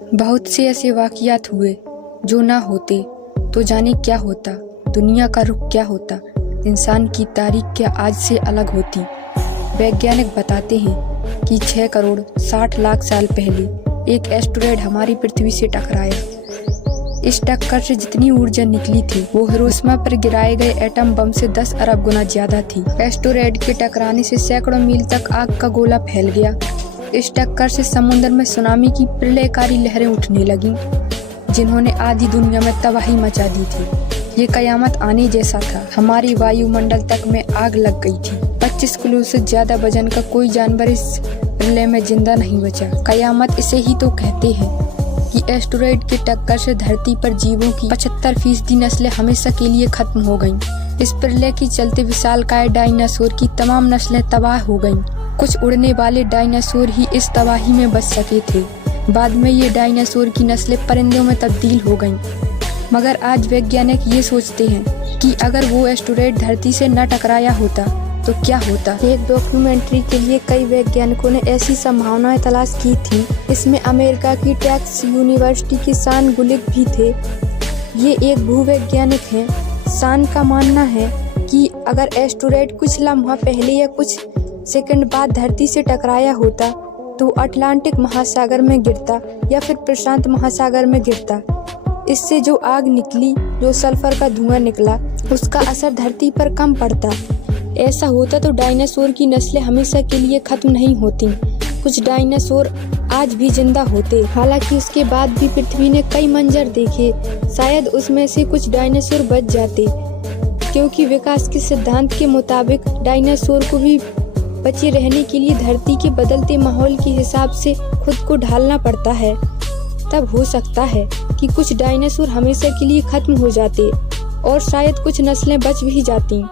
बहुत से ऐसे वाक़ियात हुए जो ना होते तो जाने क्या होता, दुनिया का रुख क्या होता, इंसान की तारीख क्या आज से अलग होती। वैज्ञानिक बताते हैं कि 6 करोड़ 60 लाख साल पहले एक एस्टेरॉयड हमारी पृथ्वी से टकराया। इस टक्कर से जितनी ऊर्जा निकली थी वो हिरोशिमा पर गिराए गए एटम बम से 10 अरब गुना ज्यादा थी। एस्टेरॉयड के टकराने से सैकड़ों मील तक आग का गोला फैल गया। इस टक्कर से समुद्र में सुनामी की प्रलयकारी लहरें उठने लगीं, जिन्होंने आधी दुनिया में तबाही मचा दी थी। ये कयामत आने जैसा था। हमारी वायुमंडल तक में आग लग गई थी। 25 किलो से ज्यादा वजन का कोई जानवर इस प्रलय में जिंदा नहीं बचा। कयामत इसे ही तो कहते हैं कि एस्टेरॉयड के टक्कर से धरती पर जीवों की 75% नस्लें हमेशा के लिए खत्म हो गईं। इस प्रलय के चलते विशालकाय डायनासोर की तमाम नस्लें तबाह हो गईं। कुछ उड़ने वाले डायनासोर ही इस तबाही में बच सके थे। बाद में ये डायनासोर की नस्लें परिंदों में तब्दील हो गईं। मगर आज वैज्ञानिक ये सोचते हैं कि अगर वो एस्टेरॉयड धरती से न टकराया होता तो क्या होता। एक डॉक्यूमेंट्री के लिए कई वैज्ञानिकों ने ऐसी संभावनाएं तलाश की थी। इसमें अमेरिका की टेक्सास यूनिवर्सिटी के सान गुलिक भी थे। ये एक भूवैज्ञानिक हैं। सान का मानना है कि अगर एस्टेरॉयड कुछ लम्हा पहले या कुछ सेकंड बाद धरती से टकराया होता तो अटलांटिक महासागर में गिरता या फिर प्रशांत महासागर में गिरता। इससे जो आग निकली, जो सल्फर का धुआं निकला, उसका असर धरती पर कम पड़ता। ऐसा होता तो डायनासोर की नस्लें हमेशा के लिए खत्म नहीं होती। कुछ डायनासोर आज भी जिंदा होते। हालांकि उसके बाद भी पृथ्वी ने कई मंजर देखे। शायद उसमें से कुछ डायनासोर बच जाते, क्योंकि विकास के सिद्धांत के मुताबिक डायनासोर को भी बचे रहने के लिए धरती के बदलते माहौल के हिसाब से खुद को ढालना पड़ता है। तब हो सकता है कि कुछ डायनासोर हमेशा के लिए खत्म हो जाते और शायद कुछ नस्लें बच भी जाती।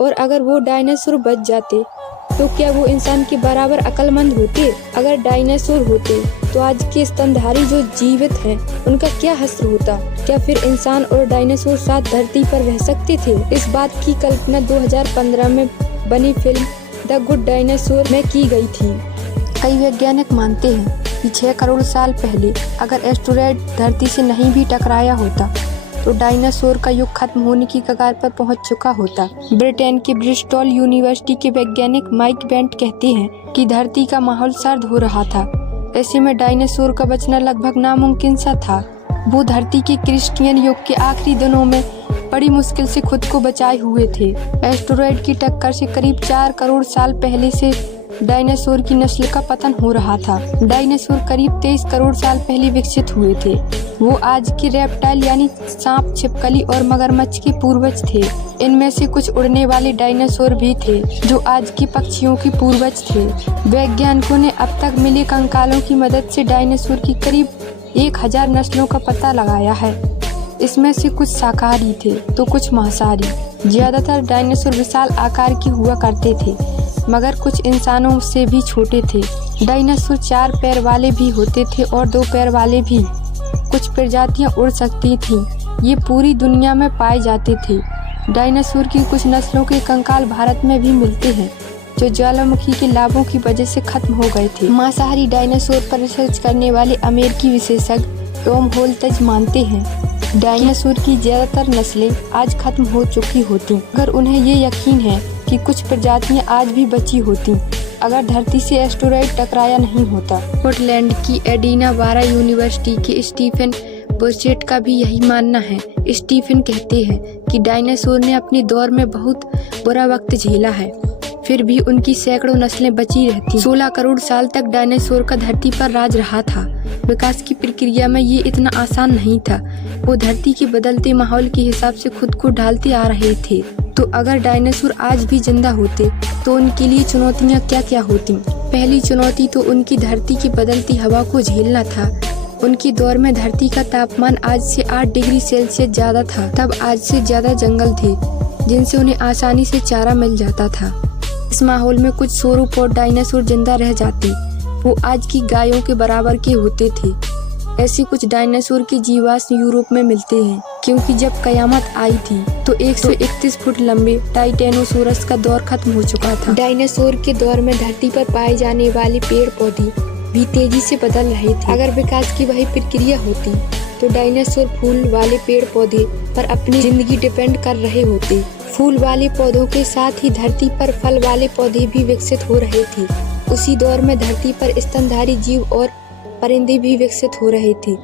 और अगर वो डायनासोर बच जाते तो क्या वो इंसान के बराबर अक्लमंद होते? अगर डायनासोर होते तो आज के स्तनधारी जो जीवित हैं उनका क्या हश्र होता? क्या फिर इंसान और डायनासोर साथ धरती पर रह सकते थे? इस बात की कल्पना 2015 में बनी फिल्म द गुड डायनासोर में की गई थी। कई वैज्ञानिक मानते हैं कि 6 करोड़ साल पहले अगर एस्टेरॉयड धरती से नहीं भी टकराया होता तो डायनासोर का युग खत्म होने की कगार पर पहुंच चुका होता। ब्रिटेन के ब्रिस्टल यूनिवर्सिटी के वैज्ञानिक माइक बेंट कहते हैं कि धरती का माहौल सर्द हो रहा था। ऐसे में डायनासोर का बचना लगभग नामुमकिन सा था। वो धरती के क्रिस्टियन युग के आखिरी दिनों में बड़ी मुश्किल से खुद को बचाए हुए थे। एस्टेरॉयड की टक्कर से करीब 4 करोड़ साल पहले से डायनासोर की नस्ल का पतन हो रहा था। डायनासोर करीब 23 करोड़ साल पहले विकसित हुए थे। वो आज के रेप्टाइल यानी सांप, छिपकली और मगरमच्छ के पूर्वज थे। इनमें से कुछ उड़ने वाले डायनासोर भी थे जो आज के पक्षियों के पूर्वज थे। वैज्ञानिकों ने अब तक मिले कंकालों की मदद से डायनासोर की करीब 1000 नस्लों का पता लगाया है। इसमें से कुछ शाकाहारी थे तो कुछ मांसाहारी। ज्यादातर डायनासोर विशाल आकार के हुआ करते थे, मगर कुछ इंसानों से भी छोटे थे। डायनासोर 4 पैर वाले भी होते थे और 2 पैर वाले भी। कुछ प्रजातियां उड़ सकती थीं। ये पूरी दुनिया में पाए जाते थे। डायनासोर की कुछ नस्लों के कंकाल भारत में भी मिलते हैं, जो ज्वालामुखी के लाभों की वजह से खत्म हो गए थे। मांसाहारी डायनासोर पर रिसर्च करने वाले अमेरिकी विशेषज्ञ टॉम होल्टज मानते हैं डायनासोर की ज्यादातर नस्लें आज खत्म हो चुकी होती, मगर उन्हें ये यकीन है कि कुछ प्रजातियां आज भी बची होती अगर धरती से एस्टेरॉयड टकराया नहीं होता। स्कॉटलैंड की एडिना बारा यूनिवर्सिटी के स्टीफन बोचेट का भी यही मानना है। स्टीफन कहते हैं कि डायनासोर ने अपने दौर में बहुत बुरा वक्त झेला है, फिर भी उनकी सैकड़ों नस्लें बची रहती। 16 करोड़ साल तक डायनासोर का धरती पर राज रहा था। विकास की प्रक्रिया में ये इतना आसान नहीं था। वो धरती के बदलते माहौल के हिसाब से खुद को ढालते आ रहे थे। तो अगर डायनासोर आज भी जिंदा होते तो उनके लिए चुनौतियाँ क्या क्या होती? पहली चुनौती तो उनकी धरती की बदलती हवा को झेलना था। उनके दौर में धरती का तापमान आज से 8 डिग्री सेल्सियस ज्यादा था। तब आज से ज्यादा जंगल थे जिनसे उन्हें आसानी से चारा मिल जाता था। इस माहौल में कुछ sauropod डायनासोर जिंदा रह जाते। वो आज की गायों के बराबर के होते थे। ऐसे कुछ डायनासोर के जीवाश्म यूरोप में मिलते हैं, क्योंकि जब कयामत आई थी तो 131 फुट लंबे टाइटेनोसोरस का दौर खत्म हो चुका था। डायनासोर के दौर में धरती पर पाए जाने वाले पेड़ पौधे भी तेजी से बदल रहे थे। अगर विकास की वही प्रक्रिया होती तो डायनासोर फूल वाले पेड़ पौधे पर अपनी जिंदगी डिपेंड कर रहे होते। फूल वाले पौधों के साथ ही धरती पर फल वाले पौधे भी विकसित हो रहे थे। उसी दौर में धरती पर स्तनधारी जीव और परिंदे भी विकसित हो रहे थे।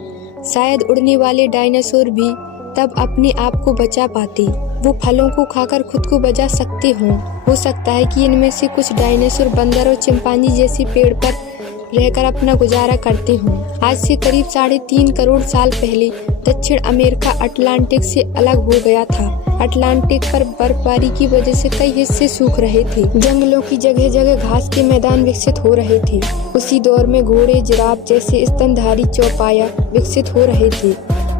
शायद उड़ने वाले डायनासोर भी तब अपने आप को बचा पाते। वो फलों को खाकर खुद को बचा सकते हों। हो सकता है कि इनमें से कुछ डायनासोर बंदर और चिंपांजी जैसे पेड़ पर रहकर अपना गुजारा करते हों। आज से करीब 3.5 करोड़ साल पहले दक्षिण अमेरिका अटलांटिक से अलग हो गया था। अटलांटिक पर बर्फबारी की वजह से कई हिस्से सूख रहे थे। जंगलों की जगह जगह घास के मैदान विकसित हो रहे थे। उसी दौर में घोड़े, जिराफ जैसे स्तनधारी चौपाया विकसित हो रहे थे।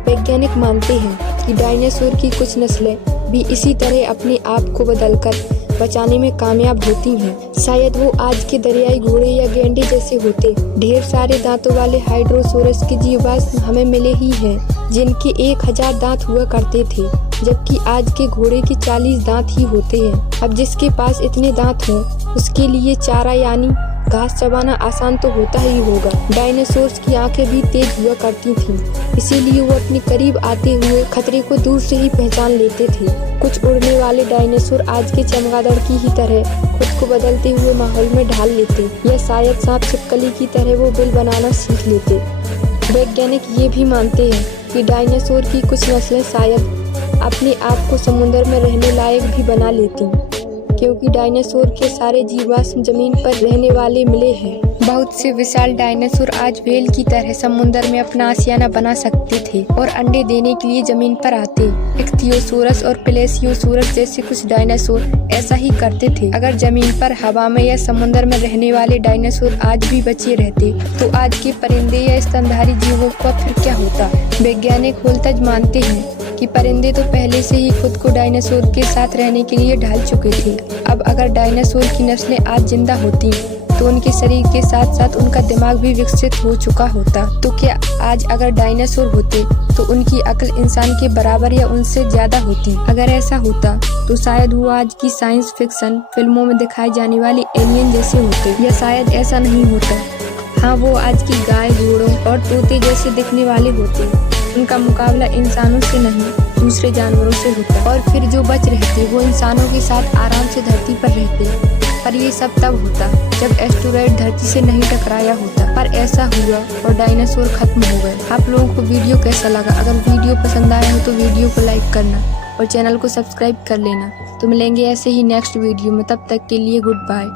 वैज्ञानिक मानते हैं कि डायनासोर की कुछ नस्लें भी इसी तरह अपने आप को बदलकर बचाने में कामयाब होती हैं। शायद वो आज के दरियाई घोड़े या गैंडे जैसे होते। ढेर सारे दांतों वाले हाइड्रोसोरस के जीवाश्म हमें मिले ही हैं, जिनके 1000 दांत हुआ करते थे, जबकि आज के घोड़े के 40 दांत ही होते हैं। अब जिसके पास इतने दांत हों, उसके लिए चारा यानी घास चबाना आसान तो होता ही होगा। डायनासोर्स की आंखें भी तेज हुआ करती थीं, इसीलिए वो अपने करीब आते हुए खतरे को दूर से ही पहचान लेते थे। कुछ उड़ने वाले डायनासोर आज के चमगादड़ की ही तरह खुद को बदलते हुए माहौल में ढाल लेते, या शायद सांप छिपकली की तरह वो बिल बनाना सीख लेते। वैज्ञानिक ये भी मानते हैं कि डायनासोर की कुछ नस्लें शायद अपने आप को समुद्र में रहने लायक भी बना लेती, क्योंकि डायनासोर के सारे जीवाश्म जमीन पर रहने वाले मिले हैं। बहुत से विशाल डायनासोर आज व्हेल की तरह समुद्र में अपना आशियाना बना सकते थे और अंडे देने के लिए जमीन पर आते। इख्थियोसोरस और प्लेसियोसोरस जैसे कुछ डायनासोर ऐसा ही करते थे। अगर जमीन पर, हवा में या समुद्र में रहने वाले डायनासोर आज भी बचे रहते तो आज के परिंदे या स्तनधारी जीवों का फिर क्या होता। वैज्ञानिक होल्तज मानते हैं कि परिंदे तो पहले से ही खुद को डायनासोर के साथ रहने के लिए ढाल चुके थे। अब अगर डायनासोर की नस्लें आज जिंदा होती तो उनके शरीर के साथ साथ उनका दिमाग भी विकसित हो चुका होता। तो क्या आज अगर डायनासोर होते तो उनकी अक्ल इंसान के बराबर या उनसे ज्यादा होती? अगर ऐसा होता तो शायद वो आज की साइंस फिक्शन फिल्मों में दिखाई जाने वाली एलियन जैसे होते, या शायद ऐसा नहीं होता। हाँ, वो आज की गाय, घोड़ों और तोते जैसे दिखने वाले होते। उनका मुकाबला इंसानों से नहीं, दूसरे जानवरों से होता। और फिर जो बच रहते वो इंसानों के साथ आराम से धरती पर रहते। पर ये सब तब होता जब एस्टेरॉयड धरती से नहीं टकराया होता। पर ऐसा हुआ और डायनासोर खत्म हो गए। आप लोगों को वीडियो कैसा लगा? अगर वीडियो पसंद आया हो तो वीडियो को लाइक करना और चैनल को सब्सक्राइब कर लेना। तो मिलेंगे ऐसे ही नेक्स्ट वीडियो में, तब तक के लिए गुड बाय।